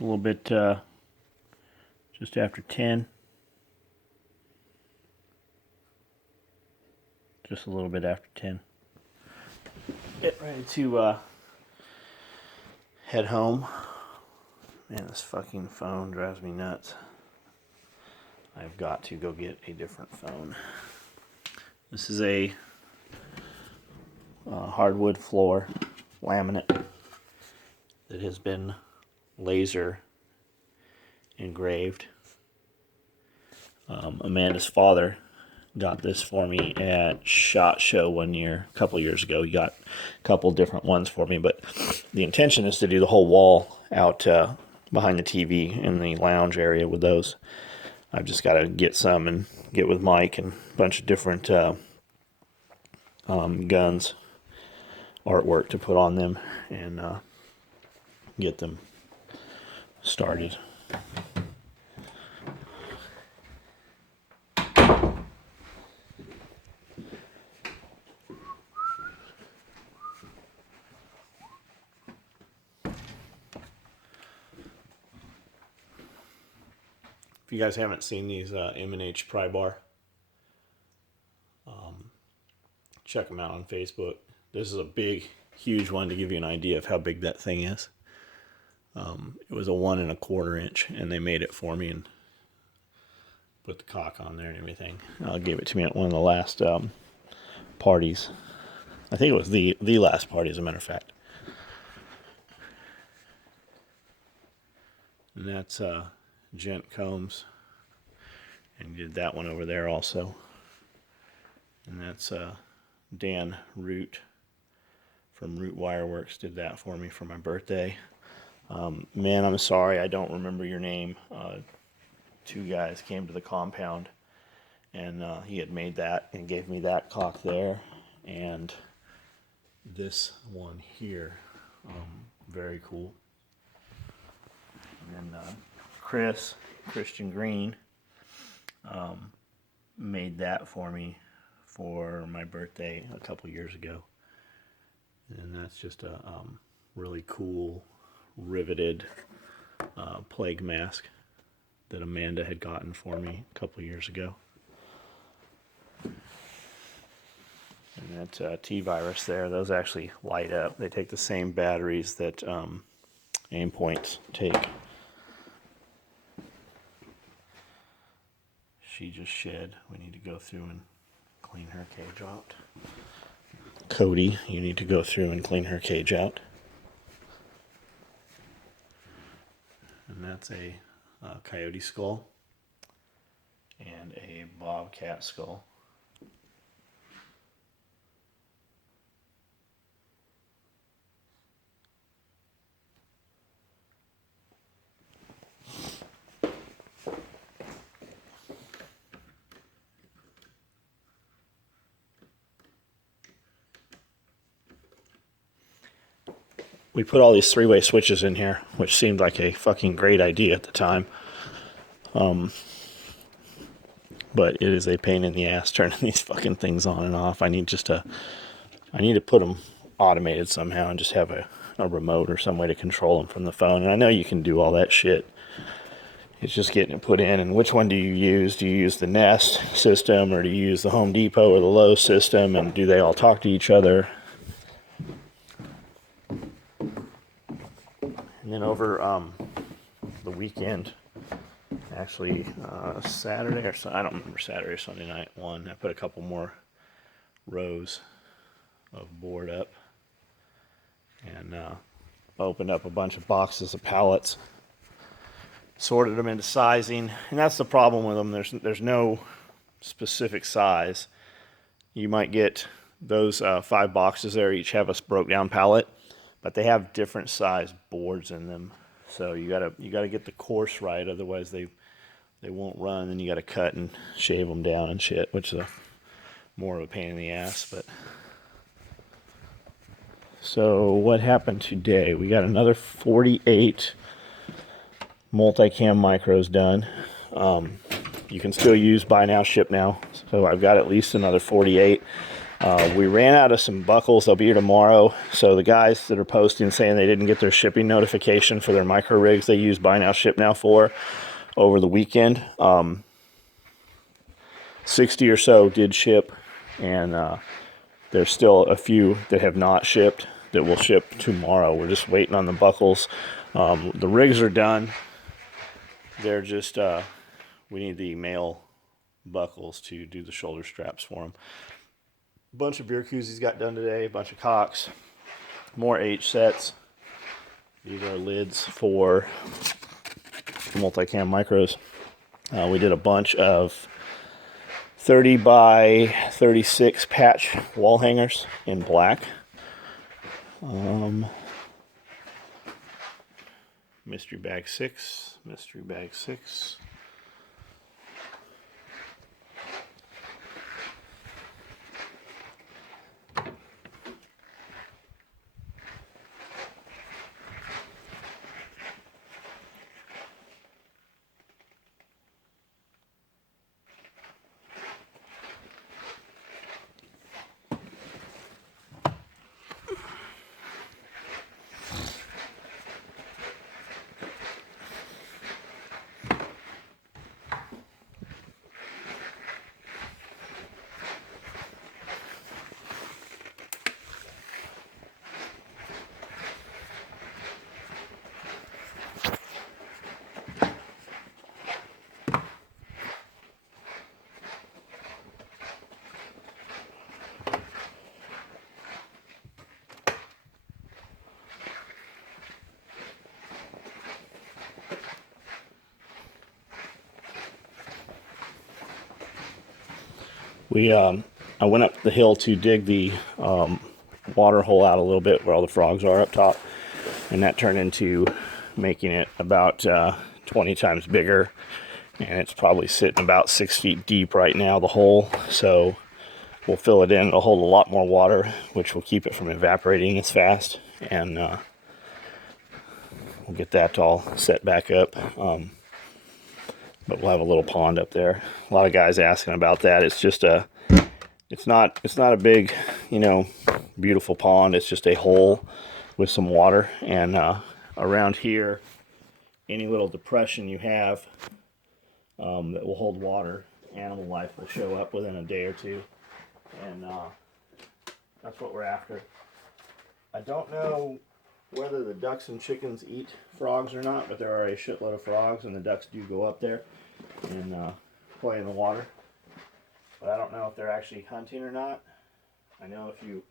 It's a little bit just after 10. Just a little bit after 10. Get ready to head home. Man, this fucking phone drives me nuts. I've got to go get a different phone. This is a hardwood floor laminate that has been laser engraved. Amanda's father got this for me at SHOT Show one year, a couple years ago. He got a couple different ones for me, but the intention is to do the whole wall out behind the TV in the lounge area with those. I've just got to get some and get with Mike and a bunch of different guns, artwork to put on them, and get them started. If you guys haven't seen these M&H Pry Bar, check them out on Facebook. This is a big, huge one to give you an idea of how big that thing is. It was a 1 1/4 inch, and they made it for me and put the cock on there and everything. Gave it to me at one of the last parties. I think it was the last party, as a matter of fact. And that's Gent Combs, and did that one over there also. And that's Dan Root from Root Wireworks did that for me for my birthday. Man, I'm sorry, I don't remember your name. Two guys came to the compound, and he had made that and gave me that cock there, and this one here. Very cool. And then Christian Green, made that for me for my birthday a couple years ago. And that's just a really cool riveted plague mask that Amanda had gotten for me a couple years ago. And that T-Virus there, those actually light up. They take the same batteries that Aimpoints take. She just shed. We need to go through and clean her cage out. Cody, you need to go through and clean her cage out. And that's a coyote skull and a bobcat skull. We put all these three-way switches in here, which seemed like a fucking great idea at the time. But it is a pain in the ass turning these fucking things on and off. I need to put them automated somehow and just have a remote or some way to control them from the phone. And I know you can do all that shit. It's just getting it put in. And which one do you use? Do you use the Nest system, or do you use the Home Depot or the Lowe's system? And do they all talk to each other? And then over the weekend, actually Saturday or I don't remember, Saturday or Sunday night one, I put a couple more rows of board up and opened up a bunch of boxes of pallets, sorted them into sizing. And that's the problem with them. There's no specific size. You might get those 5 boxes there, each have a broke down pallet, but they have different size boards in them. So you gotta get the course right, otherwise they won't run. Then you gotta cut and shave them down and shit, which is more of a pain in the ass. But so what happened today? We got another 48 multicam micros done. You can still use buy now, ship now. So I've got at least another 48. We ran out of some buckles. They'll be here tomorrow. So the guys that are posting saying they didn't get their shipping notification for their micro rigs they use Buy Now Ship Now for over the weekend, 60 or so did ship, and there's still a few that have not shipped that will ship tomorrow. We're just waiting on the buckles. The rigs are done. They're just, we need the male buckles to do the shoulder straps for them. A bunch of beer koozies got done today, a bunch of cocks, more H sets. These are lids for multicam micros. We did a bunch of 30 by 36 patch wall hangers in black. Mystery bag 6, mystery bag 6. I went up the hill to dig the water hole out a little bit where all the frogs are up top, and that turned into making it about 20 times bigger, and it's probably sitting about 6 feet deep right now, the hole. So we'll fill it in. It'll hold a lot more water, which will keep it from evaporating as fast, and we'll get that all set back up. But we'll have a little pond up there. A lot of guys asking about that. It's just it's not a big, beautiful pond. It's just a hole with some water, and around here, any little depression you have that will hold water, animal life will show up within a day or two, and that's what we're after. I don't know whether the ducks and chickens eat frogs or not, but there are a shitload of frogs, and the ducks do go up there and play in the water. But I don't know if they're actually hunting or not. I know if you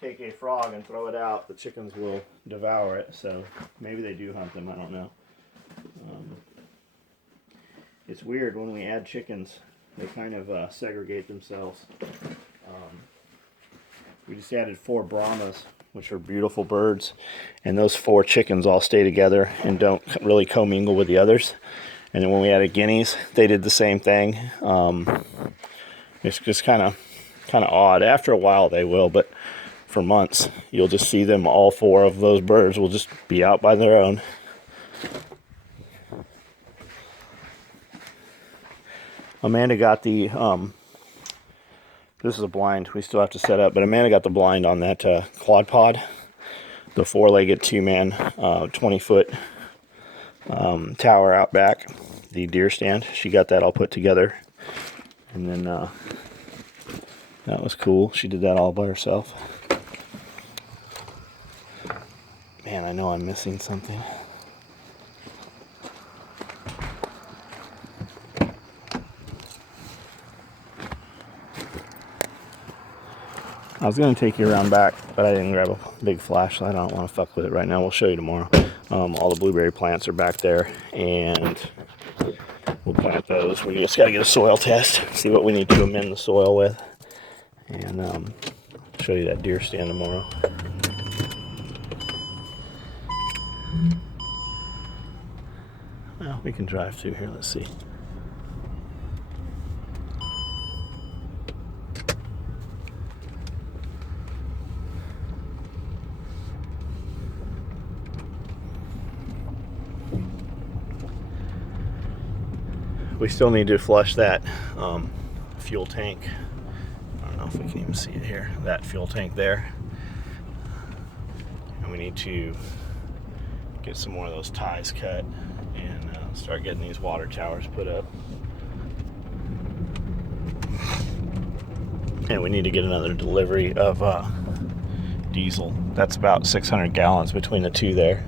take a frog and throw it out, the chickens will devour it, so maybe they do hunt them, I don't know. It's weird, when we add chickens, they kind of segregate themselves. We just added 4 Brahmas, which are beautiful birds, and those 4 chickens all stay together and don't really commingle with the others. And then when we added guineas, they did the same thing. It's just kind of odd. After a while they will, but for months you'll just see them, all 4 of those birds will just be out by their own. Amanda got the this is a blind we still have to set up, but Amanda got the blind on that quad pod, the 4-legged 2-man 20-foot tower out back, the deer stand. She got that all put together, and then that was cool. She did that all by herself. Man, I know I'm missing something. I was going to take you around back, but I didn't grab a big flashlight. I don't want to fuck with it right now. We'll show you tomorrow. All the blueberry plants are back there, and we'll plant those. We just got to get a soil test, see what we need to amend the soil with, and show you that deer stand tomorrow. Well, we can drive through here. Let's see. We still need to flush that fuel tank. I don't know if we can even see it here, that fuel tank there. And we need to get some more of those ties cut and start getting these water towers put up. And we need to get another delivery of diesel. That's about 600 gallons between the two there.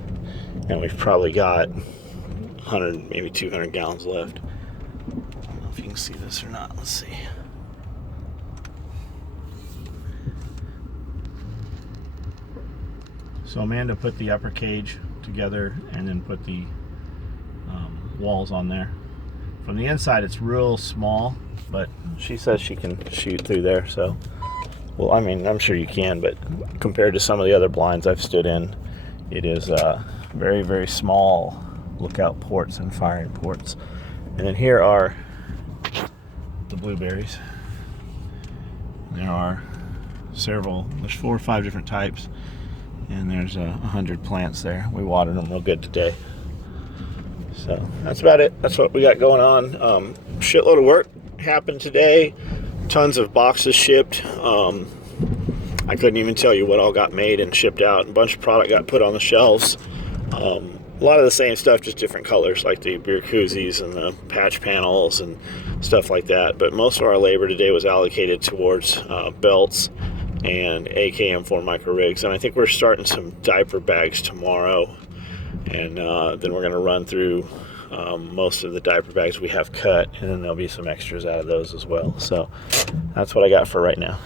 And we've probably got 100, maybe 200 gallons left. I don't know if you can see this or not. Let's see. So Amanda put the upper cage together and then put the walls on there. From the inside it's real small, but she says she can shoot through there. So, well, I mean, I'm sure you can, but compared to some of the other blinds I've stood in, it is very, very small lookout ports and firing ports. And then here are the blueberries. There are several, there's 4 or 5 different types, and there's 100 plants there. We watered them real good today. So that's about it. That's what we got going on. Shitload of work happened today. Tons of boxes shipped. I couldn't even tell you what all got made and shipped out. A bunch of product got put on the shelves. A lot of the same stuff, just different colors, like the beer koozies and the patch panels and stuff like that. But most of our labor today was allocated towards belts and AKM4 micro rigs. And I think we're starting some diaper bags tomorrow. And then we're going to run through most of the diaper bags we have cut, and then there'll be some extras out of those as well. So that's what I got for right now.